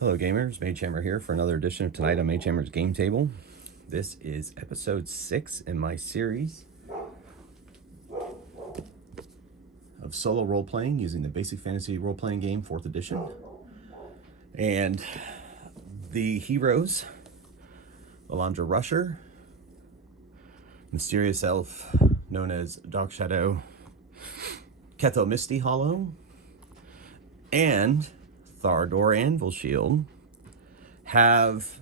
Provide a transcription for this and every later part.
Hello gamers, Mage Hammer here for another edition of Tonight on Mage Hammer's Game Table. This is episode 6 in my series of solo role-playing using the Basic Fantasy Role-Playing Game 4th edition. And the heroes, Alondra Rusher, mysterious elf known as Dark Shadow, Ketho Misty Hollow, and Thardor Anvilshield have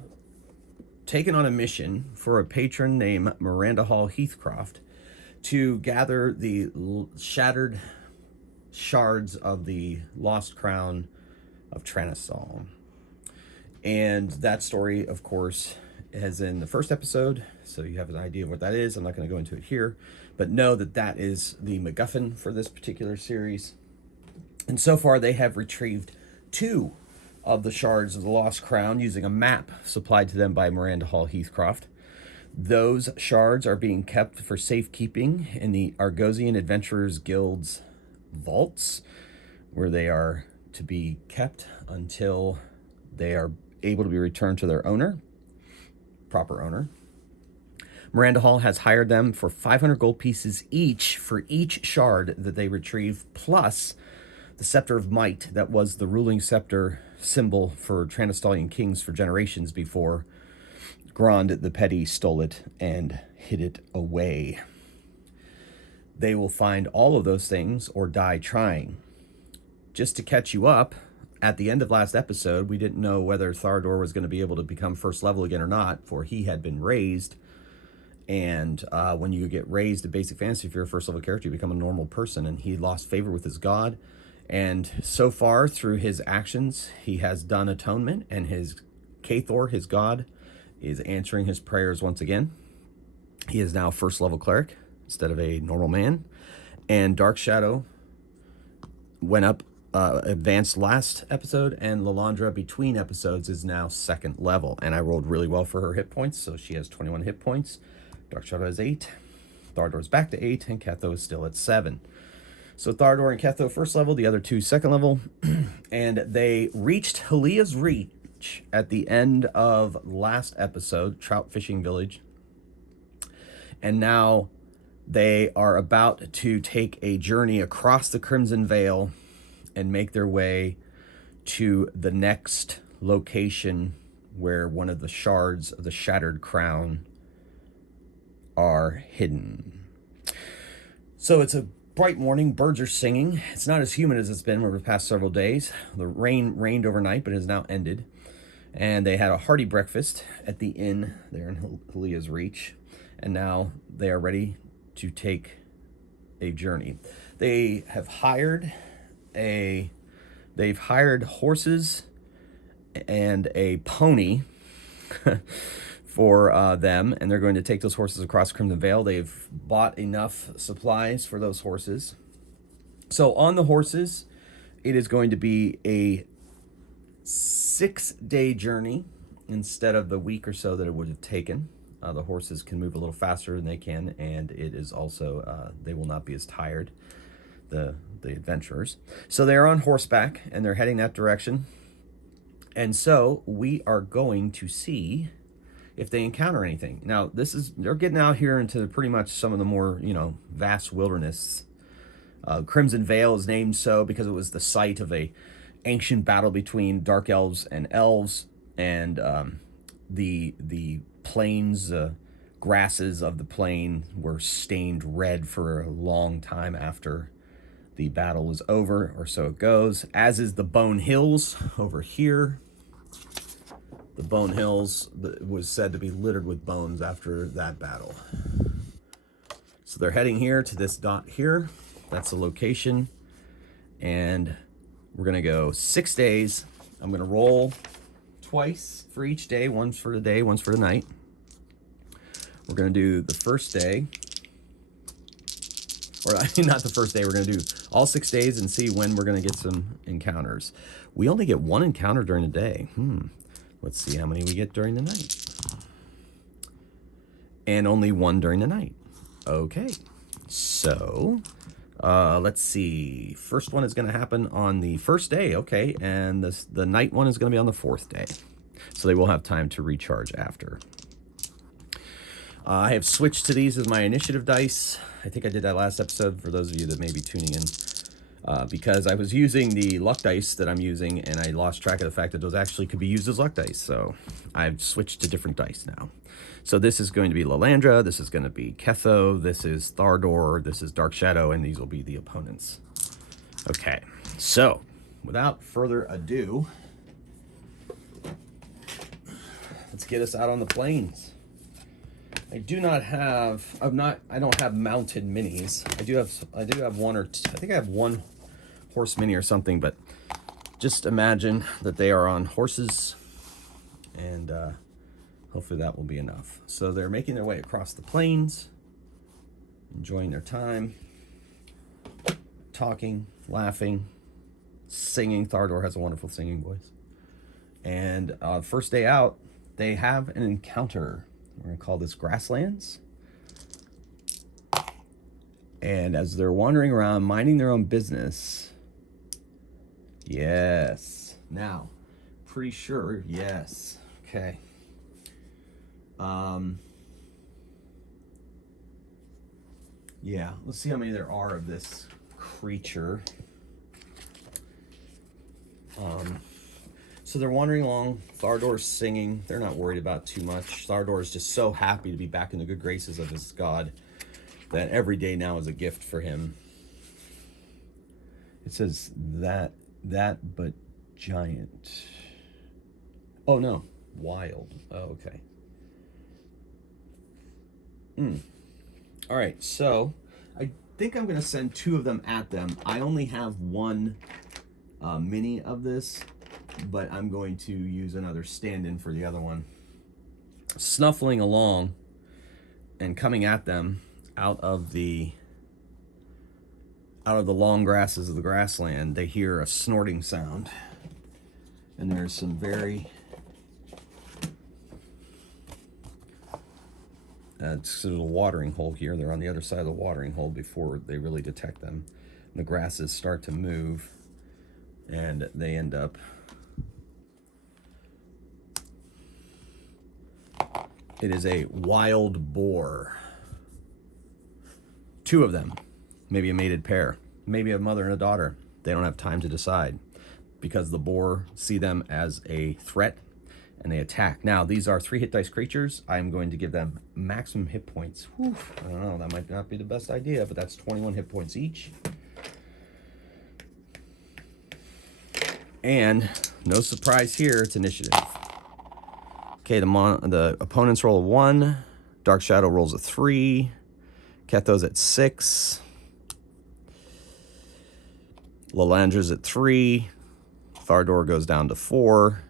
taken on a mission for a patron named Miranda Hall Heathcroft to gather the shattered shards of the lost crown of Tranisol. And that story, of course, is in the first episode, so you have an idea of what that is. I'm not going to go into it here, but know that that is the MacGuffin for this particular series. And so far, they have retrieved 2 of the shards of the lost crown using a map supplied to them by Miranda Hall Heathcroft. Those shards are being kept for safekeeping in the Argosian Adventurers Guild's vaults, where they are to be kept until they are able to be returned to their owner, proper owner. Miranda Hall has hired them for 500 gold pieces each for each shard that they retrieve, plus the Scepter of Might that was the ruling scepter symbol for Tranistolian kings for generations before Grond the Petty stole it and hid it away. They will find all of those things or die trying. Just to catch you up, at the end of last episode, we didn't know whether Thardor was going to be able to become first level again or not, for he had been raised. And when you get raised in Basic Fantasy, if you're a first level character, you become a normal person, and he lost favor with his god. And so far, through his actions, he has done atonement, and his Kathor, his god, is answering his prayers once again. He is now first level cleric instead of a normal man. And Dark Shadow went up, advanced last episode, and Lalandra between episodes is now second level. And I rolled really well for her hit points, so she has 21 hit points. Dark Shadow has 8. Thardor's back to 8, and Ketho is still at 7. So Thardor and Ketho first level, the other 2 second level, and they reached Halia's Reach at the end of last episode, Trout Fishing Village, and now they are about to take a journey across the Crimson Vale and make their way to the next location where one of the shards of the Shattered Crown are hidden. So it's a bright morning, birds are singing. It's not as humid as it's been over the past several days. The rain rained overnight, but has now ended. And they had a hearty breakfast at the inn there in Halia's Reach. And now they are ready to take a journey. They have hired horses and a pony for them, and they're going to take those horses across Crimson Vale. They've bought enough supplies for those horses. So on the horses, it is going to be a 6-day journey instead of the week or so that it would have taken. The horses can move a little faster than they can, and it is also, they will not be as tired, the adventurers. So they're on horseback, and they're heading that direction. And so we are going to see if they encounter anything. Now, they're getting out here into pretty much some of the more, vast wilderness. Crimson Vale is named so because it was the site of a ancient battle between dark elves and elves, and the plains, grasses of the plain were stained red for a long time after the battle was over, or so it goes, as is the Bone Hills over here. The Bone Hills was said to be littered with bones after that battle. So they're heading here to this dot here. That's the location. And we're going to go 6 days. I'm going to roll twice for each day. Once for the day, once for the night. We're going to do the first day. Or I mean, not the first day. We're going to do all 6 days and see when we're going to get some encounters. We only get 1 encounter during the day. Let's see how many we get during the night. And only 1 during the night. Okay. So Let's see. First one is going to happen on the first day. Okay. And the night one is going to be on the fourth day. So they will have time to recharge after. I have switched to these as my initiative dice. I think I did that last episode for those of you that may be tuning in. Because I was using the luck dice that I'm using, and I lost track of the fact that those actually could be used as luck dice. So I've switched to different dice now. So this is going to be Lalandra, this is going to be Ketho, this is Thardor, this is Dark Shadow, and these will be the opponents. Okay, so without further ado, let's get us out on the plains. I don't have mounted minis. I do have one or two, I think I have one horse mini or something, but just imagine that they are on horses, and hopefully that will be enough. So they're making their way across the plains, enjoying their time, talking, laughing, singing. Thardor has a wonderful singing voice. And first day out, they have an encounter. We're going to call this Grasslands. And as they're wandering around, minding their own business. Yes. Now, pretty sure, yes. Okay. Yeah, let's see how many there are of this creature. So they're wandering along. Thardor's singing. They're not worried about too much. Thardor is just so happy to be back in the good graces of his god that every day now is a gift for him. It says that but giant. Oh no, wild. Oh, okay. All right, so I think I'm going to send two of them at them. I only have one mini of this, but I'm going to use another stand-in for the other one. Snuffling along and coming at them out of the long grasses of the grassland, they hear a snorting sound. And there's some very there's a watering hole here. They're on the other side of the watering hole before they really detect them. The grasses start to move, and they end up it is a wild boar. Two of them, maybe a mated pair, maybe a mother and a daughter. They don't have time to decide because the boar see them as a threat and they attack. Now, these are 3 hit dice creatures. I'm going to give them maximum hit points. Whew, I don't know, that might not be the best idea, but that's 21 hit points each. And no surprise here, it's initiative. Okay, the opponents roll a 1. Dark Shadow rolls a 3. Ketho's at 6. Lalandra's at 3. Thardor goes down to 4.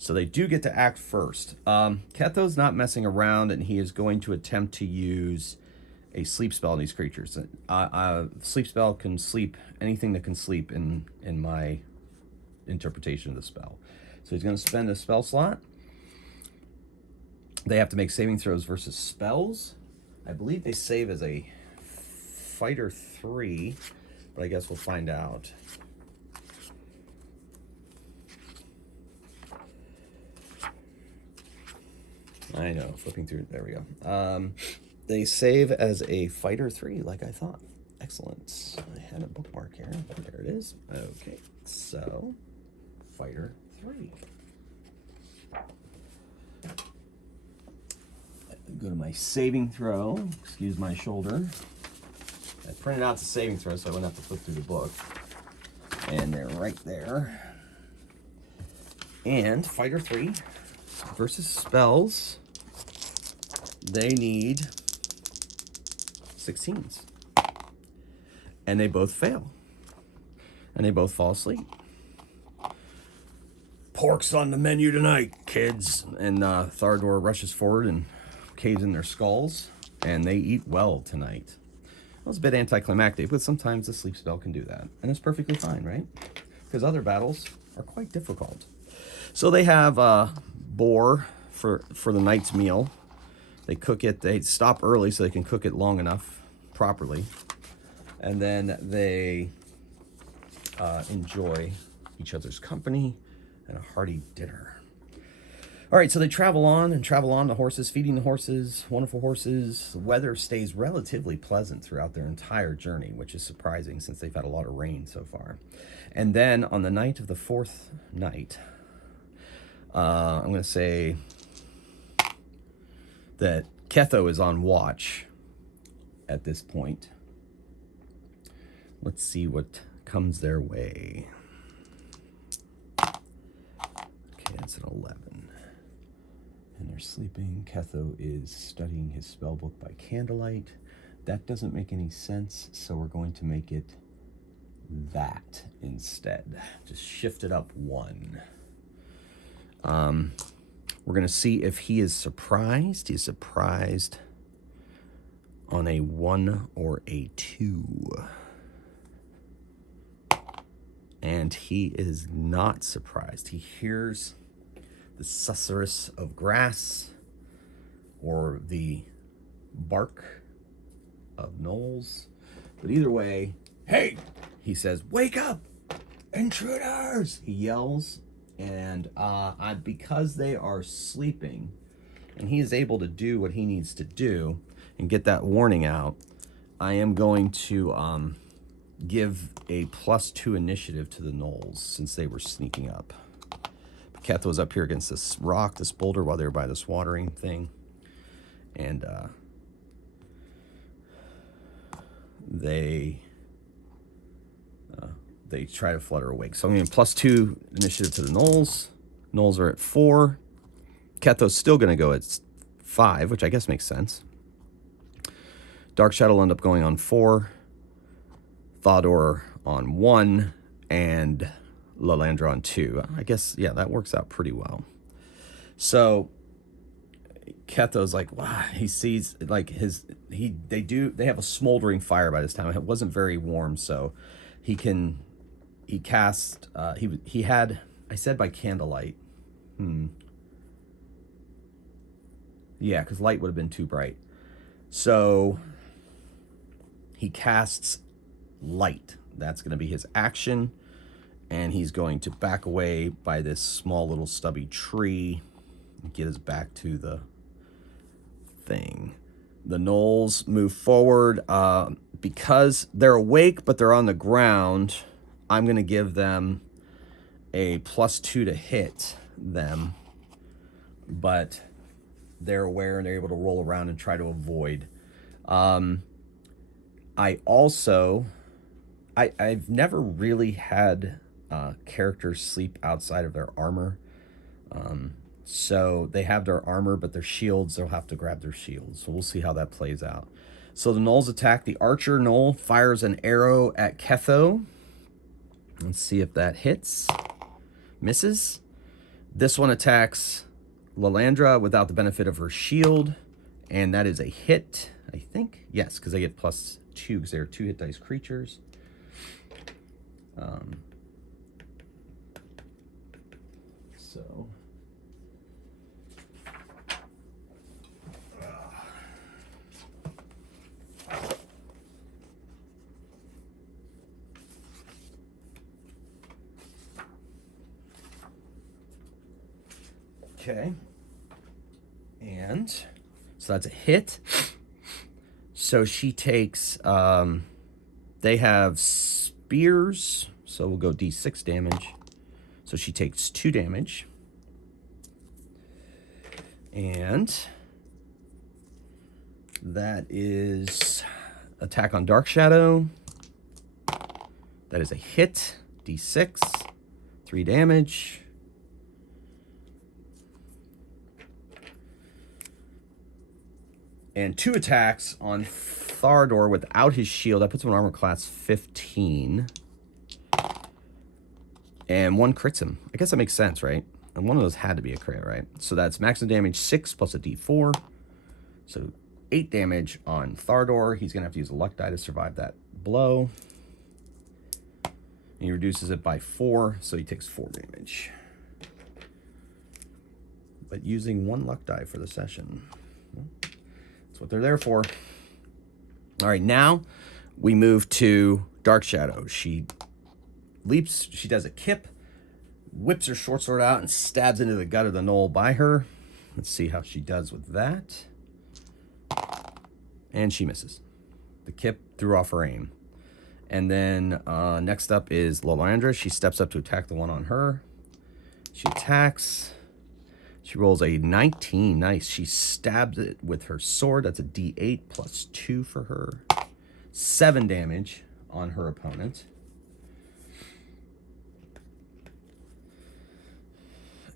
So they do get to act first. Ketho's not messing around, and he is going to attempt to use a sleep spell on these creatures. Sleep spell can sleep anything that can sleep in my interpretation of the spell. So he's going to spend a spell slot. They have to make saving throws versus spells. I believe they save as a fighter 3, but I guess we'll find out. I know, flipping through, there we go. They save as a fighter 3, like I thought. Excellent. I had a bookmark here. There it is. Okay, so fighter 3. Go to my saving throw. Excuse my shoulder. I printed out the saving throw so I wouldn't have to flip through the book. And they're right there. And fighter 3 versus spells. They need 16s. And they both fail. And they both fall asleep. Pork's on the menu tonight, kids. And Thardor rushes forward and caves in their skulls, and they eat well tonight. It was a bit anticlimactic, but sometimes the sleep spell can do that, and it's perfectly fine, right? Because other battles are quite difficult. So they have boar for the night's meal. They cook it. They stop early so they can cook it long enough properly. And then they enjoy each other's company and a hearty dinner. All right, so they travel on and travel on, the horses, feeding the horses, wonderful horses. The weather stays relatively pleasant throughout their entire journey, which is surprising since they've had a lot of rain so far. And then on the night of the fourth night, I'm going to say that Ketho is on watch at this point. Let's see what comes their way. Okay, that's an 11. And they're sleeping. Ketho is studying his spell book by candlelight. That doesn't make any sense, so we're going to make it that instead. Just shift it up 1. We're going to see if he is surprised. He's surprised on a 1 or a 2. And he is not surprised. He hears the susurrus of grass or the bark of gnolls. But either way, hey, he says, wake up, intruders, he yells. And because they are sleeping and he is able to do what he needs to do and get that warning out, I am going to give a +2 initiative to the gnolls since they were sneaking up. Ketho was up here against this rock, this boulder, while they were by this watering thing. And they try to flutter awake. So I'm going to +2 initiative to the gnolls. Gnolls are at 4. Ketho's still going to go at 5, which I guess makes sense. Dark Shadow will end up going on 4. Thodor on 1. And Lalandra on 2. I guess, yeah, that works out pretty well. So Ketho's like, wow, he sees like they have a smoldering fire by this time. It wasn't very warm, so he cast, he had, I said by candlelight. Yeah, because light would have been too bright. So he casts light. That's going to be his action. And he's going to back away by this small little stubby tree and get his back to the thing. The gnolls move forward. Because they're awake, but they're on the ground, I'm going to give them a +2 to hit them. But they're aware and they're able to roll around and try to avoid. I've never really had characters sleep outside of their armor. So they have their armor, but their shields, they'll have to grab their shields. So we'll see how that plays out. So the gnolls attack. The archer gnoll fires an arrow at Ketho. Let's see if that hits. Misses. This one attacks Lalandra without the benefit of her shield. And that is a hit, I think. Yes, because they get +2 because they're 2 hit dice creatures. So okay, and so that's a hit. So she takes they have spears, so we'll go d6 damage. So she takes 2 damage. And that is attack on Dark Shadow. That is a hit. D6. 3 damage. And 2 attacks on Thodor without his shield. That puts him in armor class 15. And 1 crits him. I guess that makes sense, right? And one of those had to be a crit, right? So that's maximum damage 6 plus a d4. So 8 damage on Thodor. He's going to have to use a luck die to survive that blow. And he reduces it by 4, so he takes 4 damage. But using 1 luck die for the session. Well, that's what they're there for. All right, now We move to Dark Shadow. She leaps, she does a kip, whips her short sword out and stabs into the gut of the gnoll by her. Let's see how she does with that. And she misses. The kip threw off her aim. And then next up is Lalandra. She steps up to attack the one on her. She attacks. She rolls a 19. Nice. She stabs it with her sword. That's a D8 plus 2 for her. 7 damage on her opponent.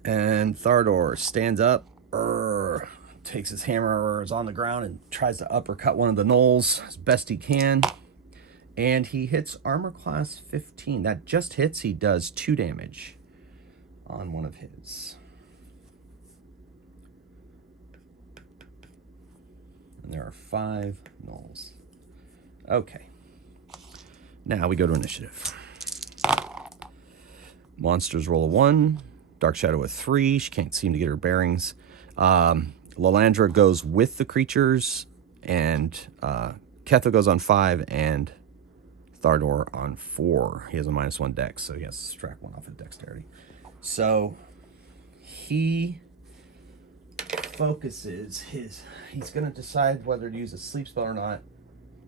And Thardor stands up, takes his hammer, is on the ground, and tries to uppercut one of the gnolls as best he can. And he hits armor class 15. That just hits. He does 2 damage on one of his. And there are 5 gnolls. Okay. Now we go to initiative. Monsters roll a 1. Dark Shadow a 3. She can't seem to get her bearings. Lalandra goes with the creatures, and Ketho goes on 5, and Thardor on 4. He has a -1 dex, so he has to subtract 1 off of dexterity. So he focuses he's going to decide whether to use a sleep spell or not.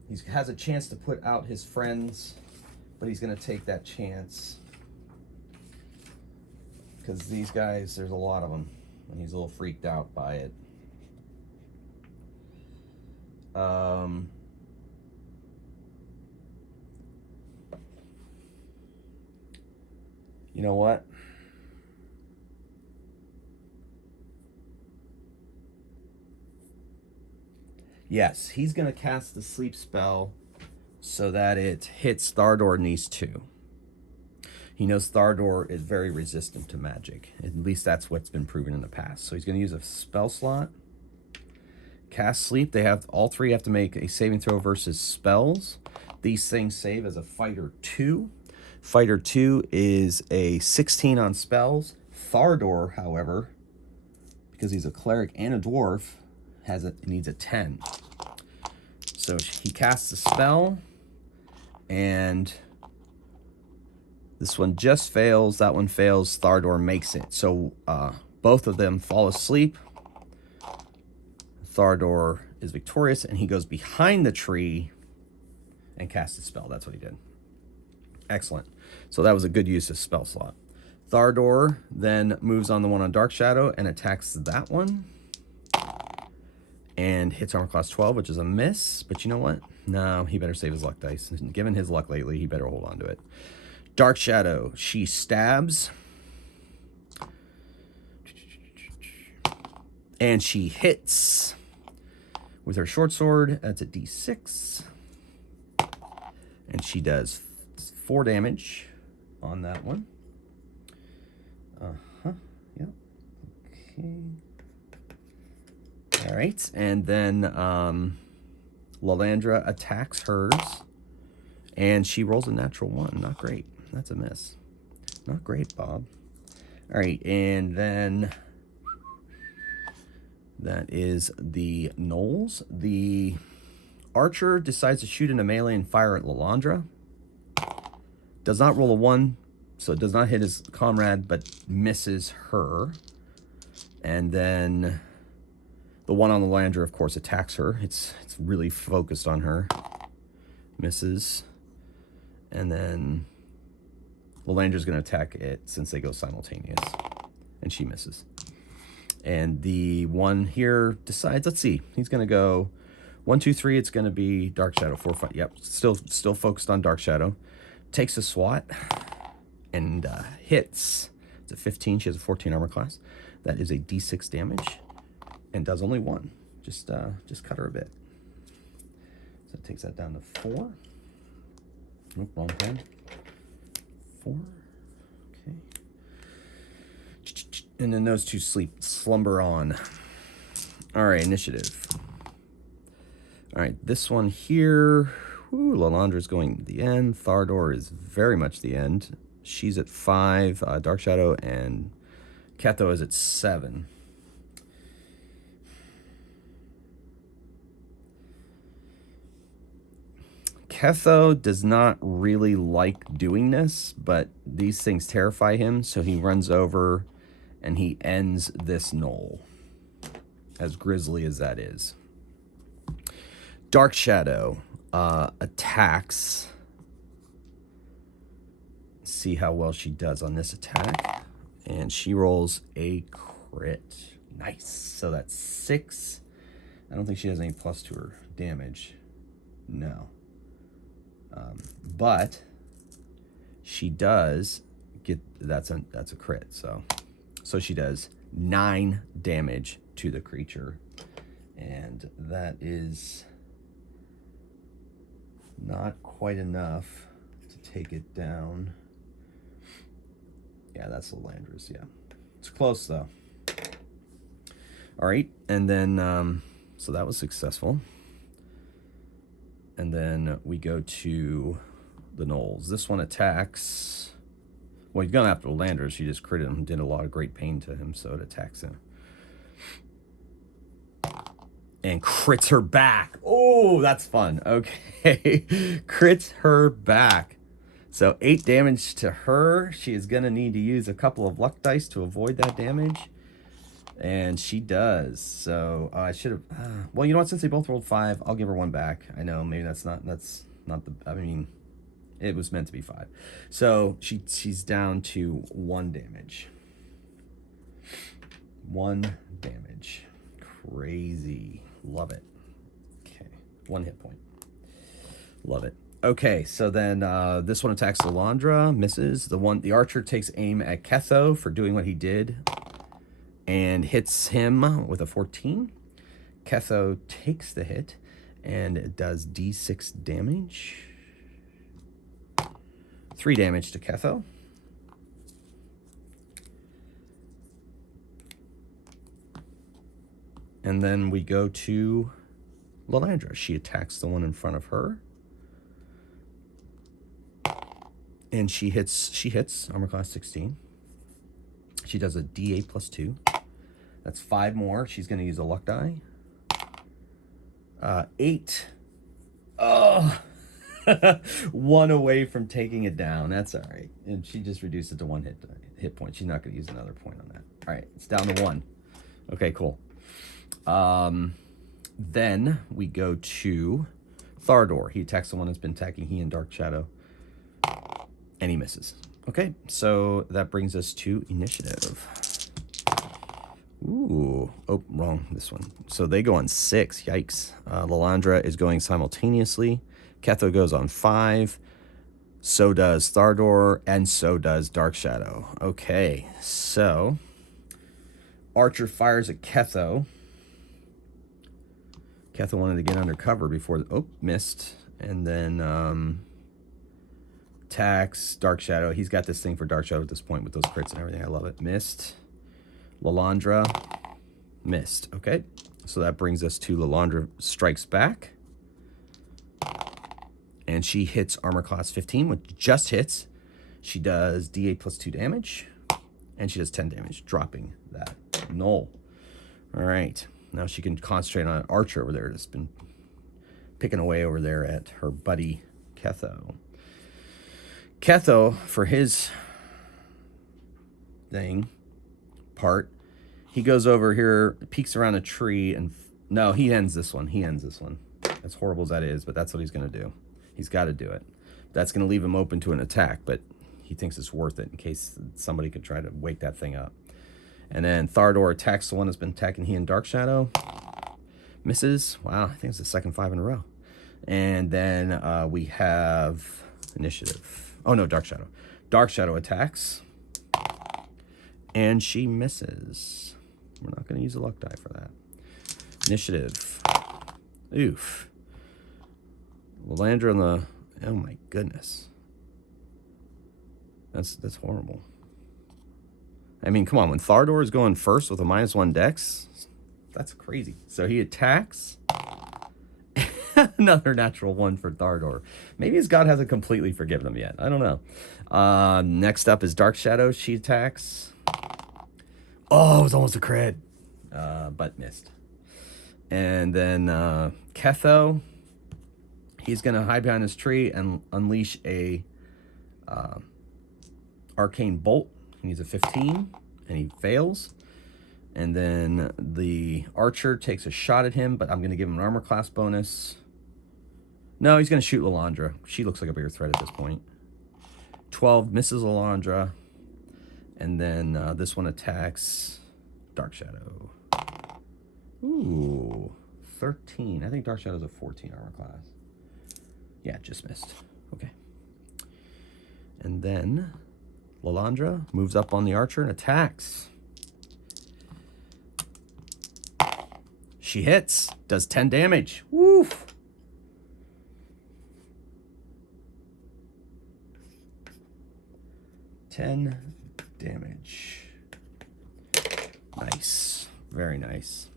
He has a chance to put out his friends, but he's going to take that chance. Because these guys, there's a lot of them, and he's a little freaked out by it. You know what? Yes, he's going to cast the sleep spell so that it hits Thardor in these 2. He knows Thardor is very resistant to magic. At least that's what's been proven in the past. So he's going to use a spell slot. Cast sleep. They have all 3 have to make a saving throw versus spells. These things save as a fighter 2. Fighter 2 is a 16 on spells. Thardor, however, because he's a cleric and a dwarf, needs a 10. So he casts a spell, and this one just fails. That one fails. Thardor makes it. So both of them fall asleep. Thardor is victorious, and he goes behind the tree and casts a spell. That's what he did. Excellent. So that was a good use of spell slot. Thardor then moves on the one on Dark Shadow and attacks that one. And hits armor class 12, which is a miss. But you know what? No, he better save his luck dice. Given his luck lately, he better hold on to it. Dark Shadow, she stabs. And she hits with her short sword. That's a d6. And she does 4 damage on that one. Yep. Okay. All right. And then Lalandra attacks hers. And she rolls a natural 1. Not great. That's a miss. Not great, Bob. All right. And then that is the gnolls. The archer decides to shoot into melee and fire at Lalandra. Does not roll a 1, so it does not hit his comrade, but misses her. And then the one on the Lalandra, of course, attacks her. It's really focused on her. Misses. And then Lalandra's going to attack it since they go simultaneous. And she misses. And the one here decides, let's see, he's going to go 1, 2, 3. It's going to be Dark Shadow. 4, 5. Yep, still focused on Dark Shadow. Takes a swat and hits. It's a 15. She has a 14 armor class. That is a d6 damage and does only 1. Just cut her a bit. So it takes that down to 4. Nope, wrong pen. 4. Okay. And then those 2 slumber on. All right, initiative. All right, this one here. Lalandra's going to the end. Thardor is very much the end. She's at 5. Dark Shadow and Ketho is at 7. Ketho does not really like doing this, but these things terrify him, so he runs over and he ends this gnoll, as grisly as that is. Dark Shadow attacks. See how well she does on this attack. And she rolls a crit. Nice. So that's 6. I don't think she has any plus to her damage. No. But she does get, that's a crit. So she does 9 damage to the creature. And that is not quite enough to take it down. Yeah, that's Lalandris, yeah. It's close, though. All right, and then, so that was successful. And then we go to the gnolls. This one attacks... Well, he's going after Lalandris. She just critted him, did a lot of great pain to him, so it attacks him. And crits her back. Oh, that's fun. Okay. Crits her back. So 8 damage to her. She is going to need to use a couple of luck dice to avoid that damage. And she does. So I should have... well, you know what? Since they both rolled 5, I'll give her 1 back. I know, maybe that's not the... I mean, it was meant to be 5. So she's down to 1 damage. 1 damage. Crazy. Love it. Okay. 1 hit point. Love it. Okay, so then this one attacks Lalandra, misses. The archer takes aim at Ketho for doing what he did and hits him with a 14. Ketho takes the hit and it does D6 damage. 3 damage to Ketho. And then we go to Lalandra. She attacks the one in front of her. And she hits armor class 16. She does a D8 plus 2. That's 5 more. She's going to use a luck die. 8. Oh, 1 away from taking it down. That's all right. And she just reduced it to 1 hit point. She's not going to use another point on that. All right, it's down to 1. Okay, cool. Then we go to Thardor. He attacks the one that's been attacking he and Dark Shadow. And he misses. Okay, so that brings us to initiative. Ooh, oh, wrong, this one. So they go on 6, yikes. Lalandra is going simultaneously. Ketho goes on 5. So does Thardor, and so does Dark Shadow. Okay, so Archer fires at Ketho. Ketho wanted to get under cover before, oh, missed. And then attacks Dark Shadow. He's got this thing for Dark Shadow at this point with those crits and everything. I love it. Missed. Lalandra missed. Okay, so that brings us to Lalandra strikes back. And she hits armor class 15, which just hits. She does D8 plus 2 damage. And she does 10 damage, dropping that gnoll. All right, now she can concentrate on an archer over there that's been picking away over there at her buddy Ketho. Ketho, for his part, he goes over here, peeks around a tree, and no, he ends this one. As horrible as that is, but that's what he's going to do. He's got to do it. That's going to leave him open to an attack, but he thinks it's worth it in case somebody could try to wake that thing up. And then Thardor attacks the one that's been attacking he and Dark Shadow. Misses. Wow, I think it's the second 5 in a row. And then we have initiative. Oh, no, Dark Shadow. Dark Shadow attacks. And she misses. We're not going to use a luck die for that. Initiative. Oof. Lalandra on the... Oh, my goodness. That's horrible. I mean, come on. When Thardor is going first with a -1 dex, that's crazy. So he attacks... Another natural 1 for Thardor. Maybe his god hasn't completely forgiven him yet. I don't know. Next up is Dark Shadow. She attacks. Oh, it was almost a crit. But missed. And then Ketho. He's going to hide behind this tree and unleash a arcane bolt. He needs a 15, and he fails. And then the archer takes a shot at him, but I'm going to give him an armor class bonus. No, he's going to shoot Lalandra. She looks like a bigger threat at this point. 12 misses Lalandra. And then this one attacks Dark Shadow. Ooh, 13. I think Dark Shadow's a 14 armor class. Yeah, just missed. Okay. And then Lalandra moves up on the archer and attacks. She hits. Does 10 damage. Woof. $10 damage. Nice. Very nice.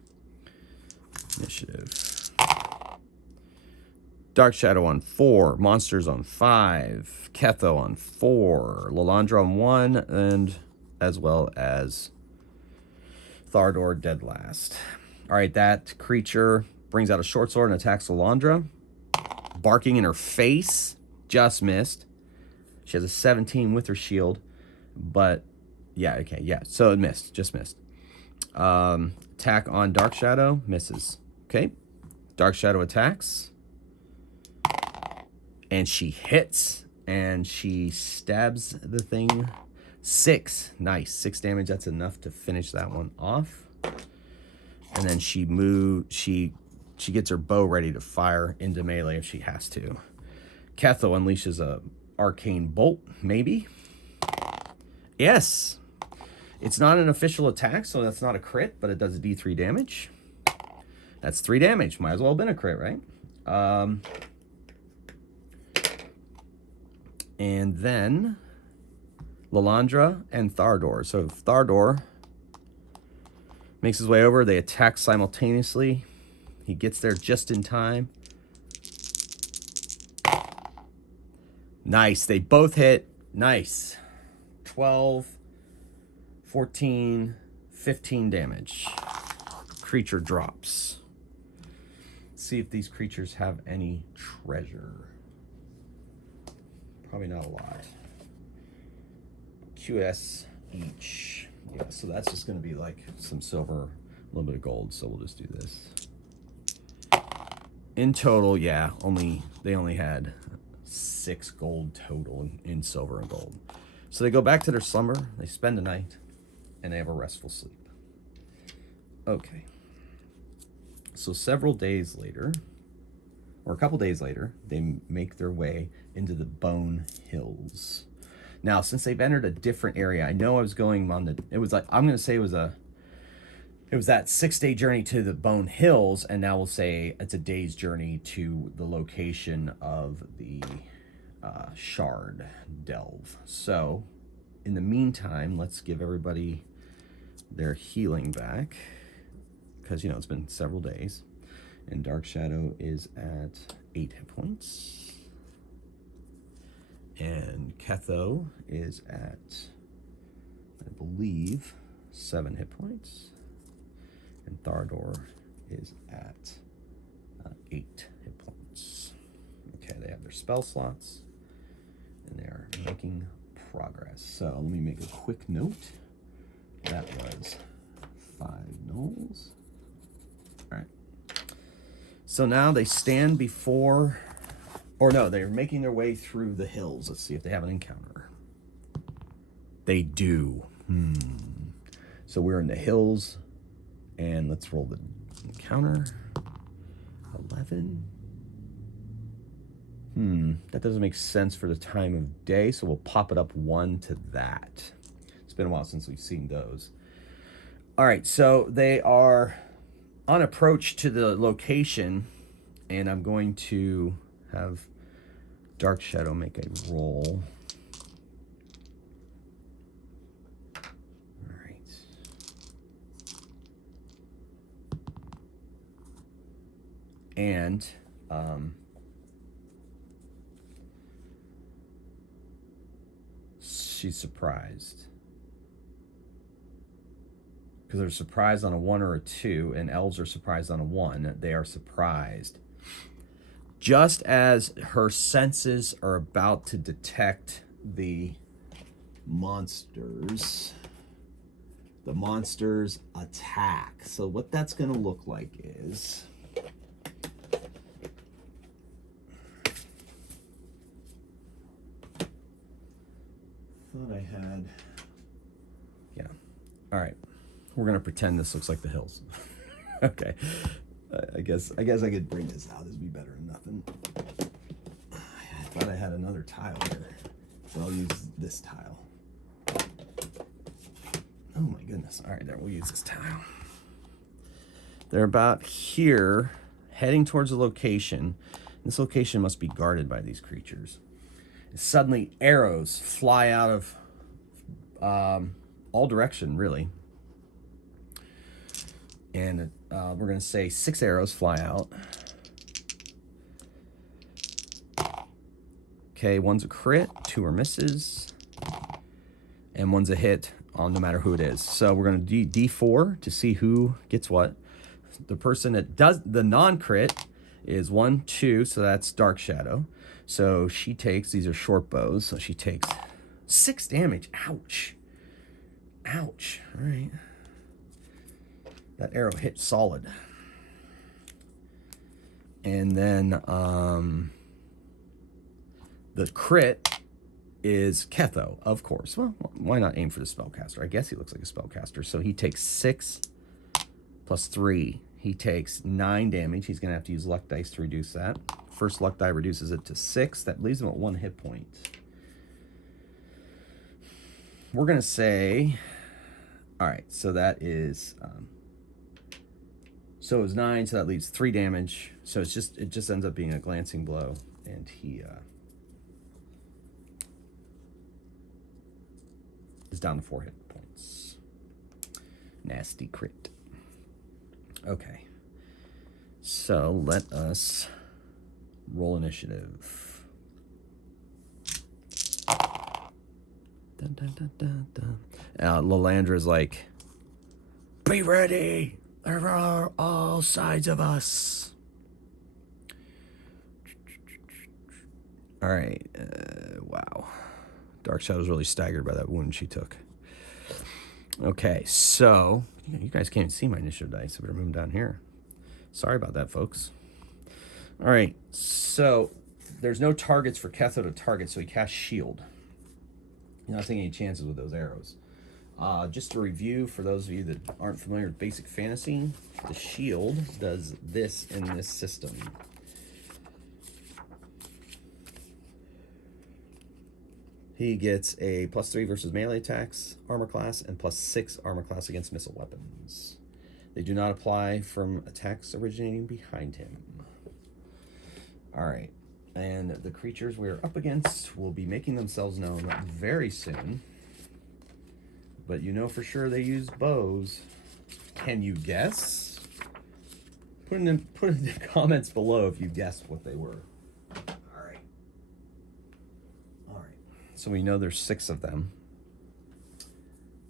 Initiative. Dark Shadow on 4. Monsters on 5. Ketho on 4. Lalandra on 1. And as well as Thardor dead last. Alright, that creature brings out a short sword and attacks Lalandra. Barking in her face. Just missed. She has a 17 with her shield. But, yeah, okay, yeah. So it missed. Just missed. Attack on Dark Shadow. Misses. Okay. Dark Shadow attacks. And she hits. And she stabs the thing. 6. Nice. 6 damage. That's enough to finish that one off. And then she gets her bow ready to fire into melee if she has to. Ketho unleashes a arcane bolt. Maybe. Yes. It's not an official attack, so that's not a crit, but it does D3 damage. That's 3 damage. Might as well have been a crit, right? And then Lalandra and Thardor. So Thardor makes his way over. They attack simultaneously. He gets there just in time. Nice. They both hit. Nice. 12, 14, 15 damage. Creature drops. Let's see if these creatures have any treasure. Probably not a lot. QS each. Yeah, so that's just going to be like some silver, a little bit of gold. So we'll just do this. In total, yeah, they only had 6 gold total in silver and gold. So they go back to their slumber, they spend the night, and they have a restful sleep. Okay. So several days later, or a couple days later, they make their way into the Bone Hills. Now, since they've entered a different area, I know I was going on it was like, I'm going to say it was that 6-day journey to the Bone Hills, and now we'll say it's a day's journey to the location of the Shard Delve. So, in the meantime, let's give everybody their healing back, because, you know, it's been several days. And Dark Shadow is at 8 hit points. And Ketho is at, I believe, 7 hit points. And Thardor is at 8 hit points. Okay, they have their spell slots. And they're making progress. So let me make a quick note. That was 5 gnolls. All right. So now they stand before, or no, they're making their way through the hills. Let's see if they have an encounter. They do. So we're in the hills, and let's roll the encounter. 11. That doesn't make sense for the time of day, so we'll pop it up 1 to that. It's been a while since we've seen those. All right, so they are on approach to the location, and I'm going to have Dark Shadow make a roll. All right. And she's surprised. Because they're surprised on a 1 or a 2, and elves are surprised on a 1. They are surprised. Just as her senses are about to detect the monsters attack. So what that's going to look like is thought I had, yeah. All right, we're going to pretend this looks like the hills. Okay. I guess I could bring this out. This would be better than nothing. I thought I had another tile here, so I'll use this tile. Oh my goodness. All right, there, we'll use this tile. They're about here, heading towards a location. This location must be guarded by these creatures. Suddenly, arrows fly out of all direction, really. And we're going to say 6 arrows fly out. Okay, one's a crit, 2 are misses, and one's a hit on no matter who it is. So we're going to do D4 to see who gets what. The person that does the non-crit is 1, 2, so that's Dark Shadow. So she takes, these are short bows, so she takes 6 damage. Ouch. Ouch. All right. That arrow hit solid. And then the crit is Ketho, of course. Well, why not aim for the spellcaster? I guess he looks like a spellcaster. So he takes 6 plus 3. He takes 9 damage. He's going to have to use luck dice to reduce that. First luck die reduces it to 6. That leaves him at 1 hit point. We're going to say, all right, so that is... so it was 9, so that leaves 3 damage. So it just ends up being a glancing blow, and he is down to 4 hit points. Nasty crit. Okay, so let us roll initiative. Dun, dun, dun, dun, dun. Lalandra's like, be ready. There are all sides of us. All right. Wow. Dark Shadow's really staggered by that wound she took. Okay, so you guys can't see my initiative dice, so we're moving down here. Sorry about that, folks. All right, so there's no targets for Ketho to target, so he casts Shield. You're not taking any chances with those arrows. Just to review, for those of you that aren't familiar with basic fantasy, the shield does this in this system. He gets a +3 versus melee attacks, armor class, and +6 armor class against missile weapons. They do not apply from attacks originating behind him. All right, and the creatures we're up against will be making themselves known very soon. But you know for sure they use bows. Can you guess? Put in the comments below if you guessed what they were. All right. So we know there's 6 of them.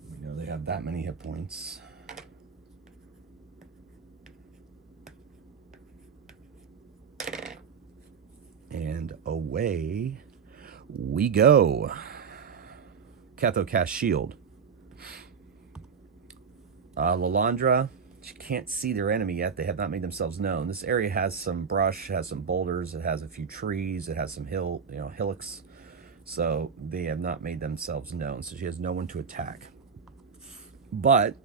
We know they have that many hit points. And away we go. Ketho cast Shield. Lalandra, she can't see their enemy yet. They have not made themselves known. This area has some brush, has some boulders, it has a few trees, it has some hillocks. So they have not made themselves known. So she has no one to attack. But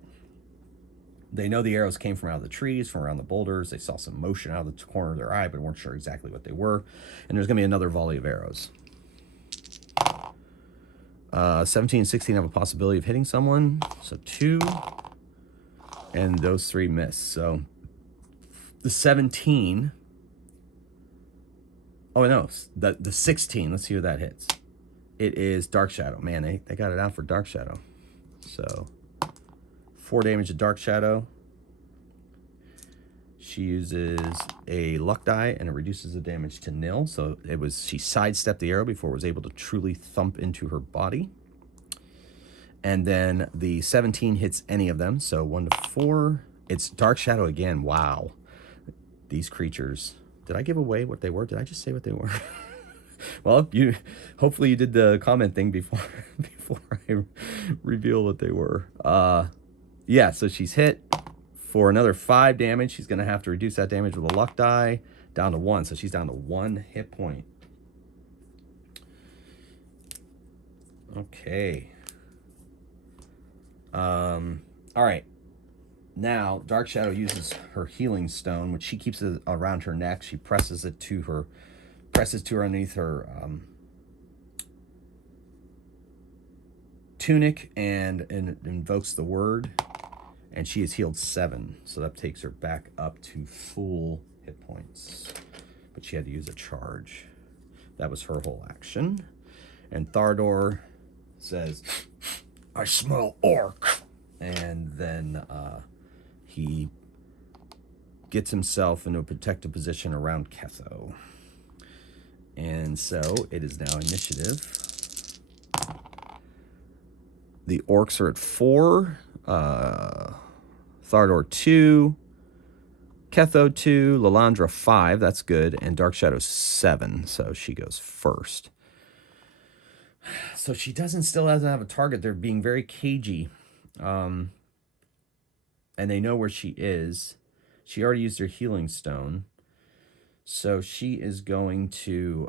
they know the arrows came from out of the trees, from around the boulders. They saw some motion out of the corner of their eye, but weren't sure exactly what they were. And there's going to be another volley of arrows. 17 and 16 have a possibility of hitting someone. So 2. And those 3 miss. So the 17. Oh, no. The 16. Let's see who that hits. It is Dark Shadow. Man, they got it out for Dark Shadow. So 4 damage to Dark Shadow. She uses a luck die and it reduces the damage to 0. So she sidestepped the arrow before it was able to truly thump into her body. And then the 17 hits any of them. So 1 to 4. It's Dark Shadow again. Wow. These creatures Did I give away what they were? Did I just say what they were? Well, hopefully you did the comment thing before I reveal what they were. Yeah, so she's hit for another 5 damage. She's going to have to reduce that damage with a luck die down to 1. So she's down to 1 hit point. Okay. All right. Now, Dark Shadow uses her healing stone, which she keeps it around her neck. She presses to her underneath her tunic and invokes the word. And she is healed 7, so that takes her back up to full hit points. But she had to use a charge. That was her whole action. And Thardor says, "I smell orc." And then he gets himself into a protective position around Ketho. And so it is now initiative. The orcs are at 4. Thardor 2. Ketho 2. Lalandra 5. That's good. And Dark Shadow 7. So she goes first. So she still doesn't have a target. They're being very cagey. And they know where she is. She already used her healing stone. So she is going to...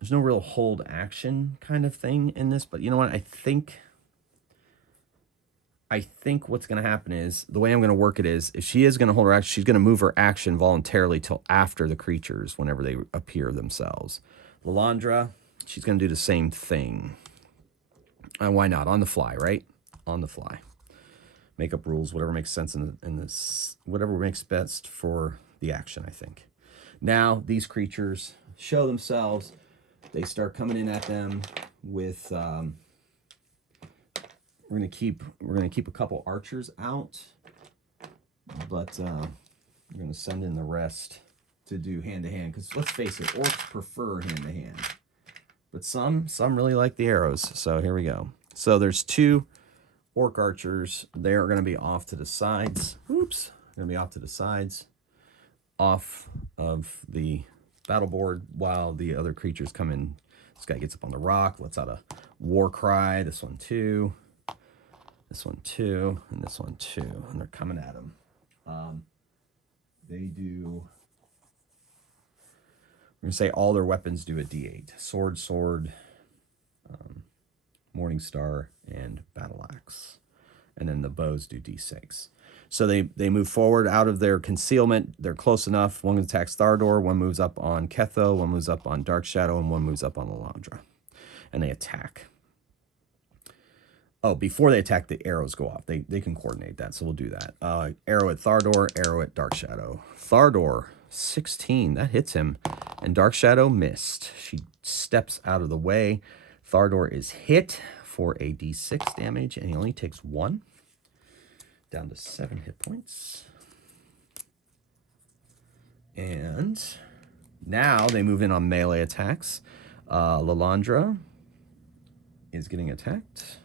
there's no real hold action kind of thing in this. But you know what? I think what's going to happen is, the way I'm going to work it is, if she is going to hold her action, she's going to move her action voluntarily till after the creatures, whenever they appear themselves. Lalandra, she's going to do the same thing. And why not? On the fly, right? On the fly. Make up rules, whatever makes sense in this, whatever makes best for the action, I think. Now, these creatures show themselves. They start coming in at them with... We're gonna keep a couple archers out, but we're gonna send in the rest to do hand to hand. Because let's face it, orcs prefer hand to hand, but some really like the arrows. So here we go. So there's 2 orc archers. They are gonna be off to the sides. Oops, gonna be off to the sides, off of the battle board, while the other creatures come in. This guy gets up on the rock, lets out a war cry. This one too. This one too, and this one too, and they're coming at him. They do... We're going to say all their weapons do a D8. Sword, Morning Star, and Battle Axe. And then the bows do D6. So they move forward out of their concealment. They're close enough. One attacks Thardor, one moves up on Ketho, one moves up on Dark Shadow, and one moves up on Lalandra. And they attack. Oh, before they attack, the arrows go off. They can coordinate that, so we'll do that. Arrow at Thardor, arrow at Dark Shadow. Thardor, 16. That hits him. And Dark Shadow missed. She steps out of the way. Thardor is hit for a d6 damage, and he only takes 1. Down to 7 hit points. And now they move in on melee attacks. Lalandra is getting attacked.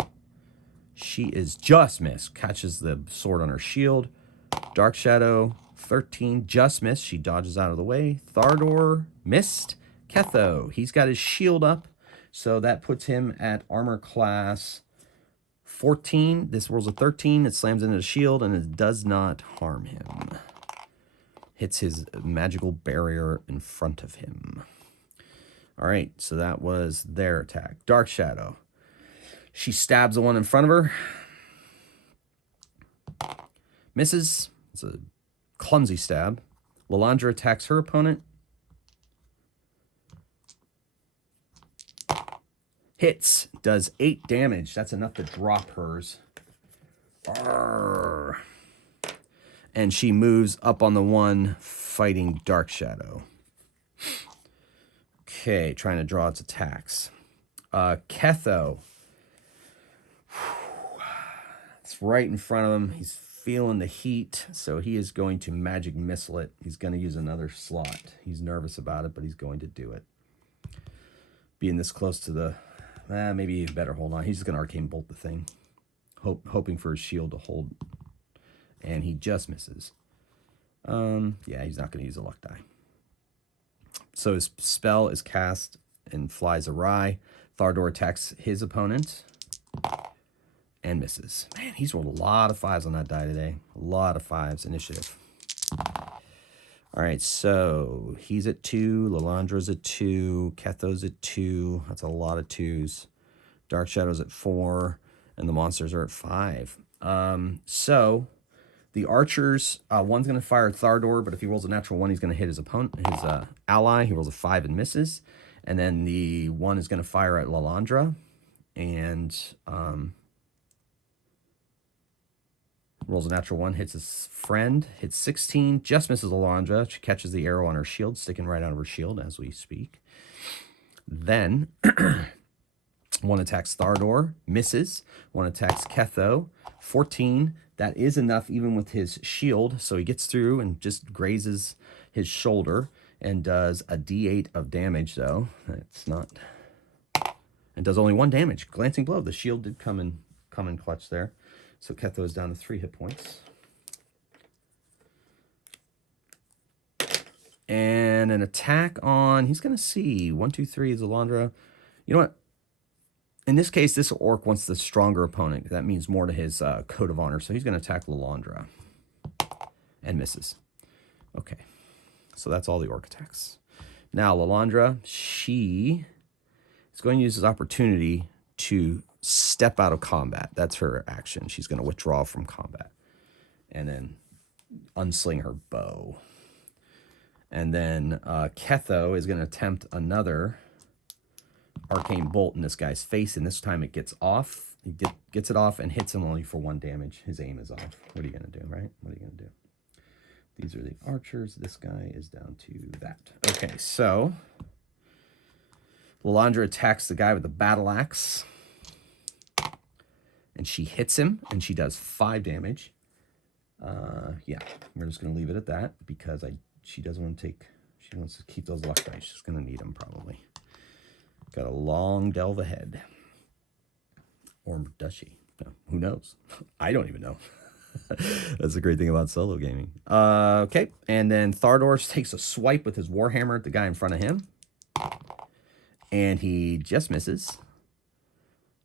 She is just missed. Catches the sword on her shield. Dark Shadow, 13. Just missed. She dodges out of the way. Thardor, missed. Ketho, he's got his shield up. So that puts him at armor class 14. This rolls a 13. It slams into the shield, and it does not harm him. Hits his magical barrier in front of him. All right, so that was their attack. Dark Shadow. She stabs the one in front of her. Misses. It's a clumsy stab. Lalandra attacks her opponent. Hits. Does 8 damage. That's enough to drop hers. Arrgh. And she moves up on the one fighting Dark Shadow. Okay, trying to draw its attacks. Ketho. It's right in front of him. He's feeling the heat, so he is going to magic missile it. He's going to use another slot. He's nervous about it, but he's going to do it. Being this close to the... maybe he better hold on. He's just going to arcane bolt the thing. Hoping for his shield to hold. And he just misses. Yeah, he's not going to use a luck die. So his spell is cast and flies awry. Thardor attacks his opponent and misses. Man, he's rolled a lot of 5s on that die today. A lot of 5s. Initiative. All right, so he's at 2. Lalandra's at 2. Ketho's at 2. That's a lot of 2s. Dark Shadow's at 4. And the monsters are at 5. So the archers, one's going to fire at Thardor, but if he rolls a natural 1, he's going to hit his opponent, his ally. He rolls a 5 and misses. And then the one is going to fire at Lalandra and rolls a natural 1, hits his friend, hits 16, just misses Lalandra. She catches the arrow on her shield, sticking right out of her shield as we speak. Then one attacks Thardor, misses. One attacks Ketho, 14. That is enough even with his shield, so he gets through and just grazes his shoulder and does a d8 of damage, though. It's not... And does only 1 damage. Glancing blow. The shield did come in clutch there. So Ketho is down to 3 hit points. And an attack on... He's going to see 1, 2, 3 is Lalandra. You know what? In this case, this orc wants the stronger opponent. That means more to his code of honor. So he's going to attack Lalandra. And misses. Okay. So that's all the orc attacks. Now, Lalandra, she is going to use this opportunity to step out of combat. That's her action. She's going to withdraw from combat. And then unsling her bow. And then Ketho is going to attempt another arcane bolt in this guy's face, and this time it gets off. He gets it off and hits him only for 1 damage. His aim is off. What are you going to do, right? What are you going to do? These are the archers. This guy is down to that. Okay, so Lalandra attacks the guy with the battle axe, and she hits him, and she does 5 damage. Yeah, we're just going to leave it at that because she doesn't want to take... She wants to keep those luck dice. She's going to need them probably. Got a long delve ahead. Or does she? No, who knows? I don't even know. That's the great thing about solo gaming. Okay, and then Thardor takes a swipe with his warhammer at the guy in front of him. And he just misses.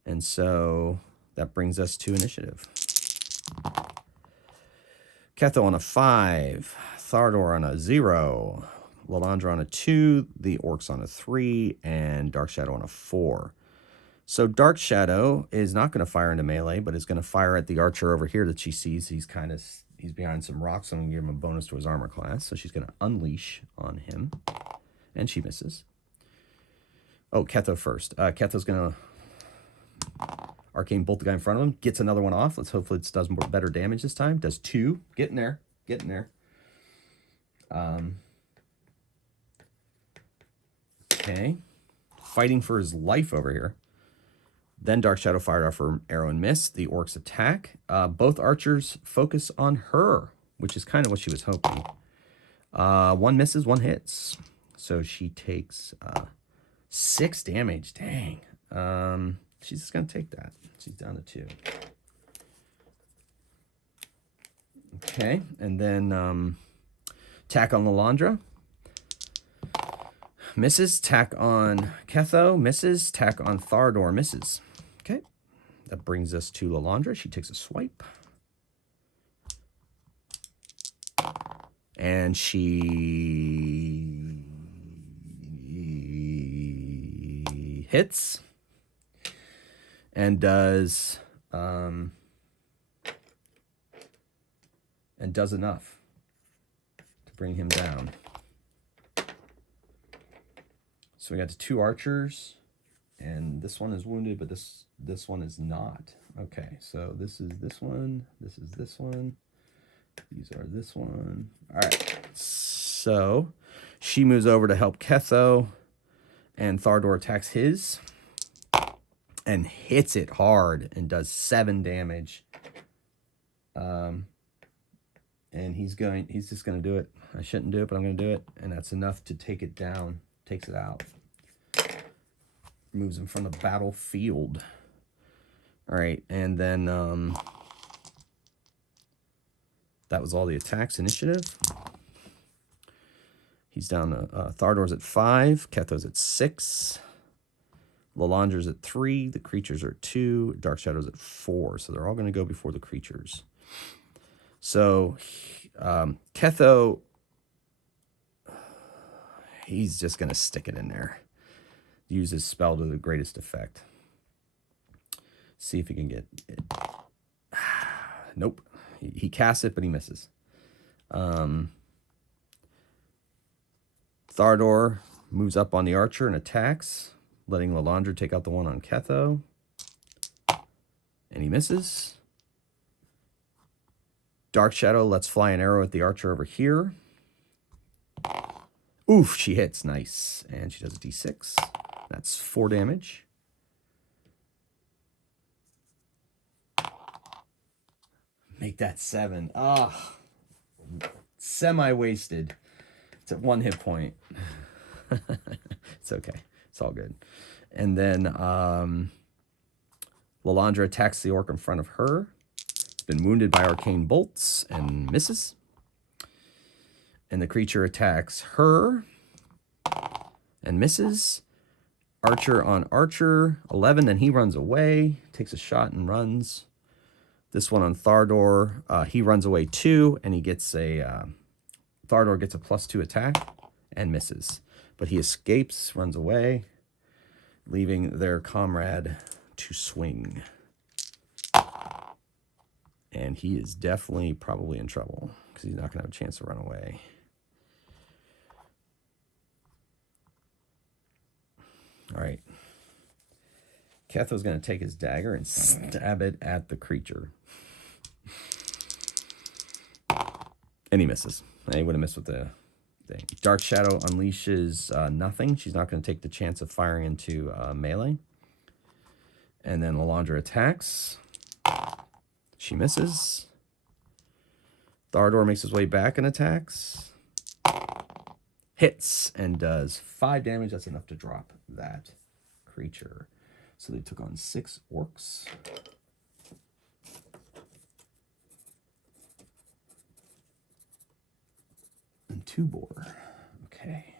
And so that brings us to initiative. Ketho on a 5. Thardor on a 0. Lalandra on a 2, the orcs on a 3, and Dark Shadow on a 4. So Dark Shadow is not going to fire into melee, but is going to fire at the archer over here that she sees. He's behind some rocks. So I'm going to give him a bonus to his armor class. So she's going to unleash on him, and she misses. Oh, Ketho first. Ketho's going to arcane bolt the guy in front of him. Gets another one off. Let's hopefully it does better damage this time. Does 2. Getting there. Getting there. Okay, fighting for his life over here. Then Dark Shadow fired off her arrow and missed. The orcs attack. Both archers focus on her, which is kind of what she was hoping. 1 misses, 1 hits. So she takes 6 damage. Dang. She's just going to take that. She's down to 2. Okay, and then attack on Lalandra. Misses. Tack on Ketho. Misses. Tack on Thardor. Misses. Okay. That brings us to Lalandra. She takes a swipe. And she hits. And does enough to bring him down. So we got the 2 archers, and this one is wounded, but this one is not. Okay, so this is this one, this is this one, these are this one. All right, so she moves over to help Ketho, and Thardor attacks his, and hits it hard, and does 7 damage. And he's just going to do it. I shouldn't do it, but I'm going to do it, and that's enough to take it down. Takes it out. Moves him from the battlefield. All right, and then that was all the attacks. Initiative. He's down to Thardor's at 5, Ketho's at 6, Lalandra's at 3, the creatures are 2, Dark Shadow's at 4. So they're all going to go before the creatures. So Ketho, he's just going to stick it in there. Use his spell to the greatest effect. See if he can get it. Nope. He casts it, but he misses. Thardor moves up on the archer and attacks, letting Lalandra take out the one on Ketho. And he misses. Dark Shadow lets fly an arrow at the archer over here. Oof, she hits. Nice. And she does a d6. That's 4 damage. Make that 7. Ah, semi-wasted. It's at 1 hit point. It's okay. It's all good. And then Lalandra attacks the orc in front of her. It's been wounded by arcane bolts and misses. And the creature attacks her and misses. Archer on archer, 11, and he runs away. Takes a shot and runs. This one on Thardor, he runs away 2, and he gets a... Thardor gets a +2 attack and misses. But he escapes, runs away, leaving their comrade to swing. And he is definitely probably in trouble, because he's not going to have a chance to run away. All right. Ketho's going to take his dagger and stab it at the creature. And he misses. He would have missed with the thing. Dark Shadow unleashes nothing. She's not going to take the chance of firing into melee. And then Lalandra attacks. She misses. Thardor makes his way back and attacks. Hits and does 5 damage. That's enough to drop that creature. So they took on 6 orcs. And 2 boar. Okay.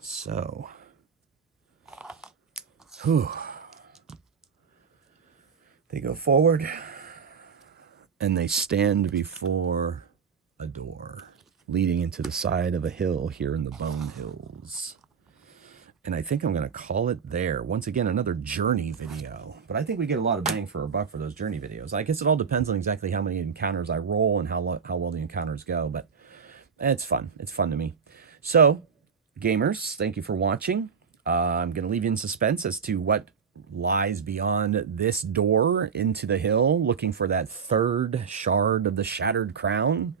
So. They go forward. And they stand before a door leading into the side of a hill here in the Bone Hills. And I think I'm going to call it there. Once again, another journey video. But I think we get a lot of bang for our buck for those journey videos. I guess it all depends on exactly how many encounters I roll and how well the encounters go. But it's fun. It's fun to me. So, gamers, thank you for watching. I'm going to leave you in suspense as to what lies beyond this door into the hill, looking for that 3rd shard of the Shattered Crown.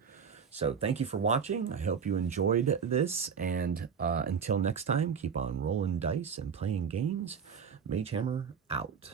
So thank you for watching. I hope you enjoyed this. And until next time, keep on rolling dice and playing games. Mage Hammer out.